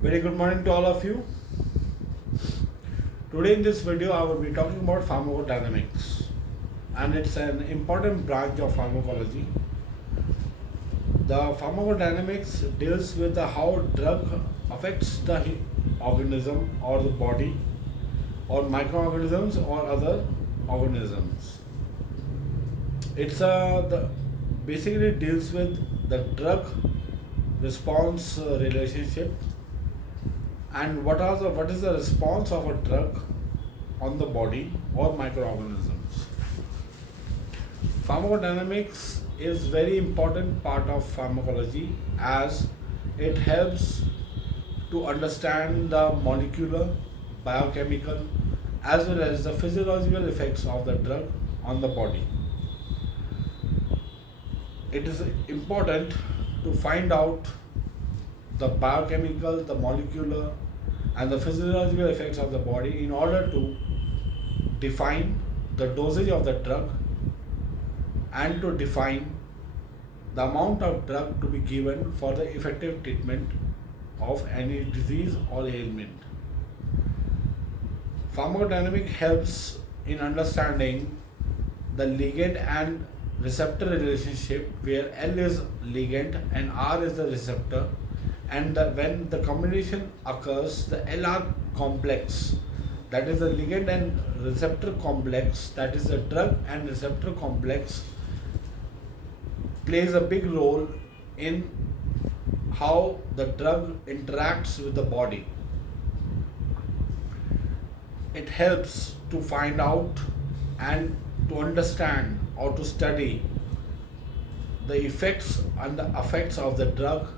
Very good morning to all of you. Today in this video I will be talking about pharmacodynamics, and it's an important branch of pharmacology. The pharmacodynamics deals with how drug affects the organism or the body or microorganisms or other organisms. Basically deals with the drug response relationship and what is the response of a drug on the body or microorganisms. Pharmacodynamics is very important part of pharmacology as it helps to understand the molecular, biochemical as well as the physiological effects of the drug on the body. It is important to find out the biochemical, the molecular, and the physiological effects of the body in order to define the dosage of the drug and to define the amount of drug to be given for the effective treatment of any disease or ailment. Pharmacodynamics helps in understanding the ligand and receptor relationship where L is ligand and R is the receptor, and when the combination occurs, the LR complex, that is the ligand and receptor complex, that is the drug and receptor complex, plays a big role in how the drug interacts with the body. It helps to find out and to understand or to study the effects and the effects of the drug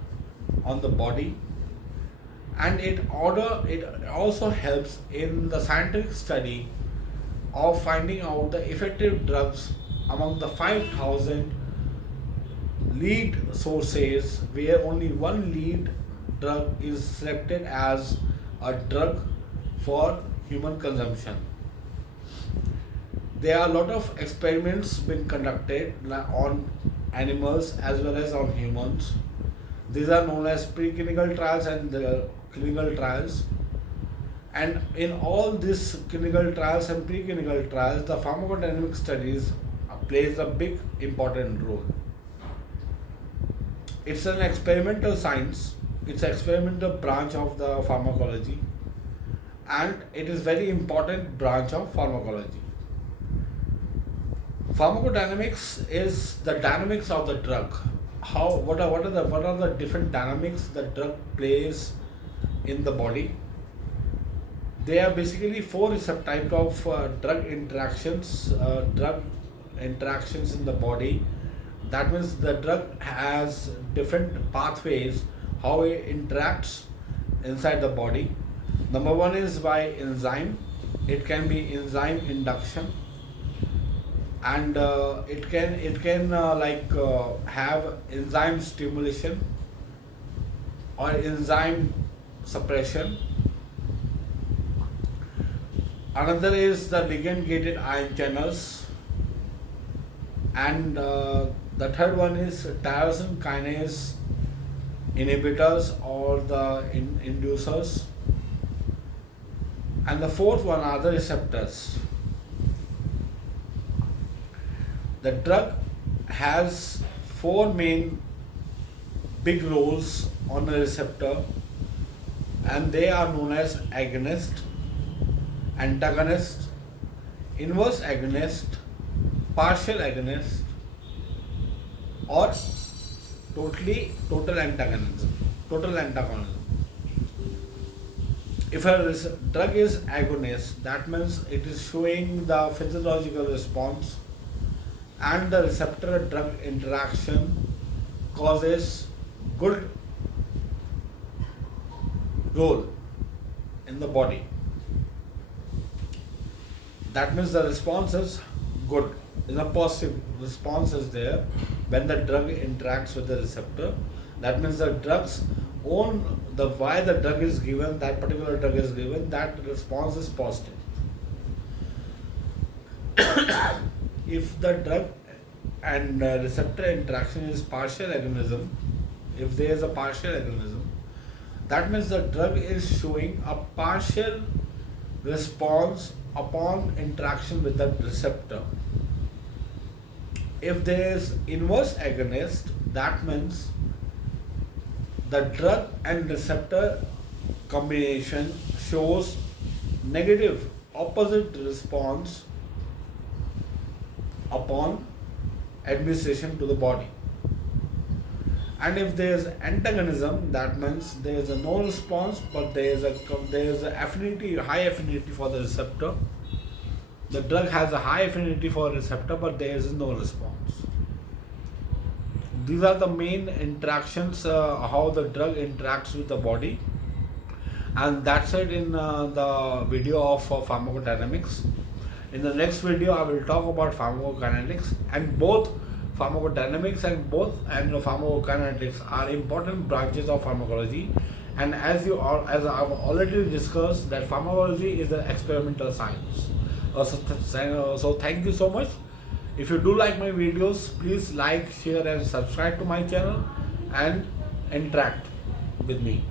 on the body, and it also helps in the scientific study of finding out the effective drugs among the 5,000 lead sources where only one lead drug is selected as a drug for human consumption. There are a lot of experiments being conducted on animals as well as on humans. These are known as preclinical trials and the clinical trials. And in all these clinical trials and preclinical trials, the pharmacodynamic studies plays a big important role. It's an experimental science. It's an experimental branch of the pharmacology, and it is very important branch of pharmacology. Pharmacodynamics is the dynamics of the drug. What are the different dynamics the drug plays in the body? There are basically four type of drug interactions in the body. That means the drug has different pathways how it interacts inside the body. Number one is by enzyme. It can be enzyme induction, and it can have enzyme stimulation or enzyme suppression. Another is the ligand gated ion channels, and the third one is tyrosine kinase inhibitors or the inducers, and the fourth one are the receptors. The drug has four main big roles on a receptor, and they are known as agonist, antagonist, inverse agonist, partial agonist, or total antagonism. If a drug is agonist, that means it is showing the physiological response, and the receptor drug interaction causes good role in the body. That means the response is good. A positive response is there when the drug interacts with the receptor. That means the drugs own the why the drug is given, that particular drug is given, that response is positive. If the drug and receptor interaction is partial agonism, if there is a partial agonism, That means the drug is showing a partial response upon interaction with the receptor. If there is inverse agonist, that means the drug and receptor combination shows negative opposite response upon administration to the body. And if there is antagonism, that means there is a no response, but there is a affinity, high affinity for the receptor. The drug has a high affinity for a receptor, but there is no response. These are the main interactions, how the drug interacts with the body. And that's it in the video of pharmacodynamics. In the next video, I will talk about pharmacokinetics, and both pharmacodynamics and pharmacokinetics are important branches of pharmacology. And as I've already discussed, that pharmacology is an experimental science. So thank you so much. If you do like my videos, please like, share, and subscribe to my channel and interact with me.